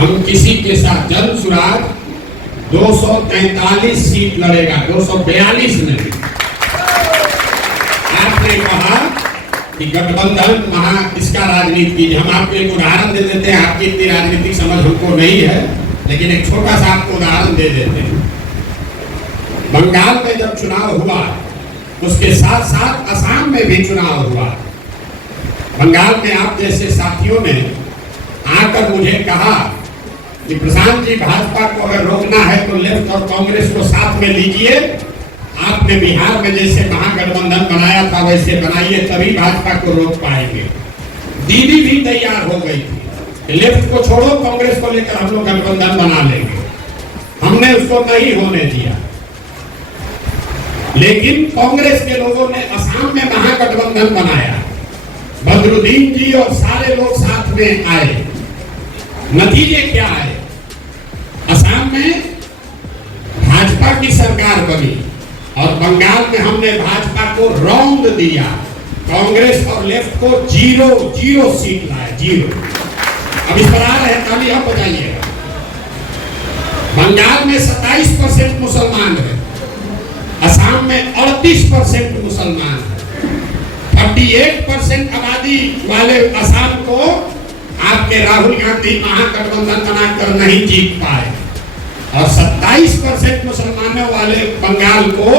हम किसी के साथ जन सुराज 243 सीट लड़ेगा, 242 नहीं। आपने कहा कि गठबंधन महा इसका राजनीति, हम आपको एक उदाहरण दे देते हैं। आपकी इतनी राजनीतिक समझ हमको नहीं है, लेकिन एक छोटा सा आपको उदाहरण दे देते हैं। बंगाल में जब चुनाव हुआ, उसके साथ साथ असम में भी चुनाव हुआ। बंगाल में आप जैसे साथियों ने आकर मुझे कहा कि प्रशांत जी, भाजपा को अगर रोकना है तो लेफ्ट और कांग्रेस को साथ में लीजिए। आपने बिहार में जैसे महागठबंधन बनाया था वैसे बनाइए, तभी भाजपा को रोक पाएंगे। दीदी भी तैयार हो गई थी, लेफ्ट को छोड़ो, कांग्रेस को लेकर हम लोग गठबंधन बना लेंगे। हमने उसको नहीं होने दिया, लेकिन कांग्रेस के लोगों ने असम में महागठबंधन बनाया। बदरुद्दीन जी और सारे लोग साथ में आए। नतीजे क्या आए? असम में भाजपा की सरकार बनी और बंगाल में हमने भाजपा को रौंद दिया। कांग्रेस और लेफ्ट को 0 सीट लाए, 0। अब इस पर आ रहे हैं, ताली आप बजाइएगा। बंगाल में 27% मुसलमान है, असम में 38% मुसलमान है। 38% आबादी वाले असम को आपके राहुल गांधी महागठबंधन बनाकर नहीं जीत पाए, और 27% मुसलमानों वाले बंगाल को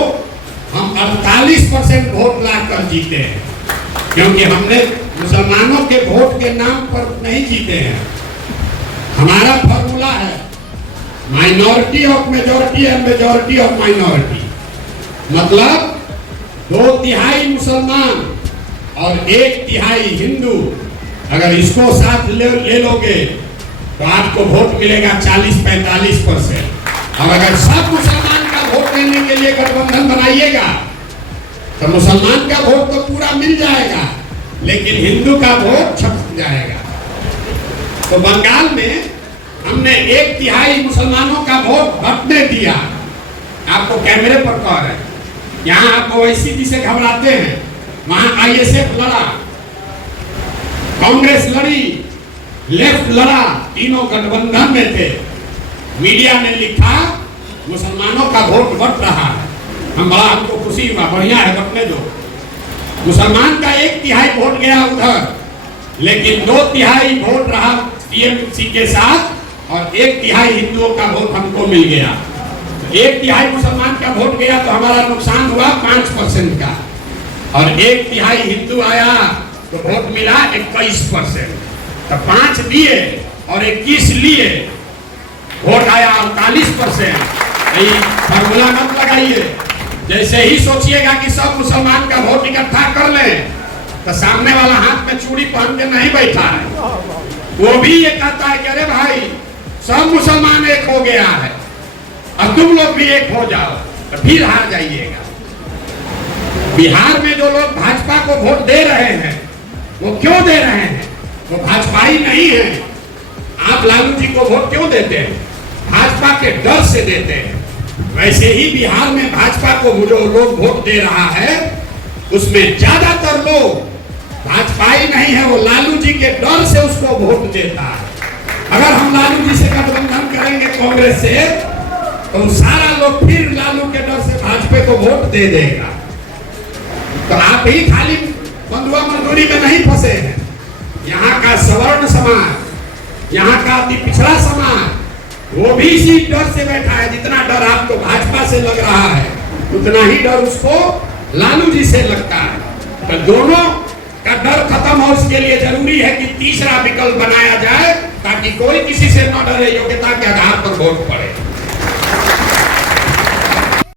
हम 48% वोट लाकर जीते हैं। क्योंकि हमने मुसलमानों के वोट के नाम पर नहीं जीते हैं। हमारा फॉर्मूला है minority of majority and majority of minority. मतलब 2/3 मुसलमान और 1/3 हिंदू, अगर इसको साथ ले लोगे तो आपको वोट मिलेगा 40-45%। और अगर सब मुसलमान का वोट लेने के लिए गठबंधन बनाइएगा तो मुसलमान का वोट तो पूरा मिल जाएगा, लेकिन हिंदू का वोट छप जाएगा। तो बंगाल में हमने 1/3 मुसलमानों का वोट बंटने दिया। आपको कैमरे पर कह रहे हैं, यहाँ आप ओवैसी जी से घबराते हैं, वहां आईएसएफ लड़ा, कांग्रेस लड़ी, लेफ्ट लड़ा, तीनों गठबंधन में थे। मीडिया ने लिखा मुसलमानों का वोट बट रहा है। हमको खुशी हुआ, बढ़िया है, बटने दो। मुसलमान का 1/3 वोट गया उधर, लेकिन 2/3 वोट रहा टीएमसी के साथ और 1/3 हिंदुओं का वोट हमको मिल गया। 1/3 मुसलमान का वोट गया तो हमारा नुकसान हुआ 5% का, और 1/3 हिंदू आया तो वोट मिला 21%। तो 5 दिए और 21 लिए, वोट आया 48%। फॉर्मूला मत लगाइए। जैसे ही सोचिएगा कि सब मुसलमान का वोट इकट्ठा कर ले, तो सामने वाला हाथ में चूड़ी पहन के नहीं बैठा है, वो भी ये कहता है कि अरे भाई सब मुसलमान एक हो गया है, अब तुम लोग भी एक हो जाओ, तो फिर हार जाइएगा। बिहार में जो लोग भाजपा को वोट दे रहे हैं, वो क्यों दे रहे हैं? वो भाजपाई नहीं है। आप लालू जी को वोट क्यों देते हैं? भाजपा के डर से देते हैं। वैसे ही बिहार में भाजपा को जो लोग वोट दे रहा है, उसमें ज्यादातर लोग भाजपाई नहीं है, वो लालू जी के डर से उसको वोट देता है। अगर हम लालू जी से गठबंधन करेंगे कांग्रेस से, तो सारा लोग फिर लालू के डर से भाजपा को वोट दे देगा। तो आप ही खाली बंधुआ मजदूरी में नहीं फंसे हैं। यहाँ का सवर्ण समाज, यहाँ का अति पिछड़ा समाज, वो भी इसी डर से बैठा है। जितना डर आपको भाजपा से लग रहा है, उतना ही डर उसको लालू जी से लगता है। तो दोनों का डर खत्म हो, इसके लिए जरूरी है कि तीसरा विकल्प बनाया जाए, ताकि कोई किसी से न डरे, योग्यता के आधार पर वोट पड़े।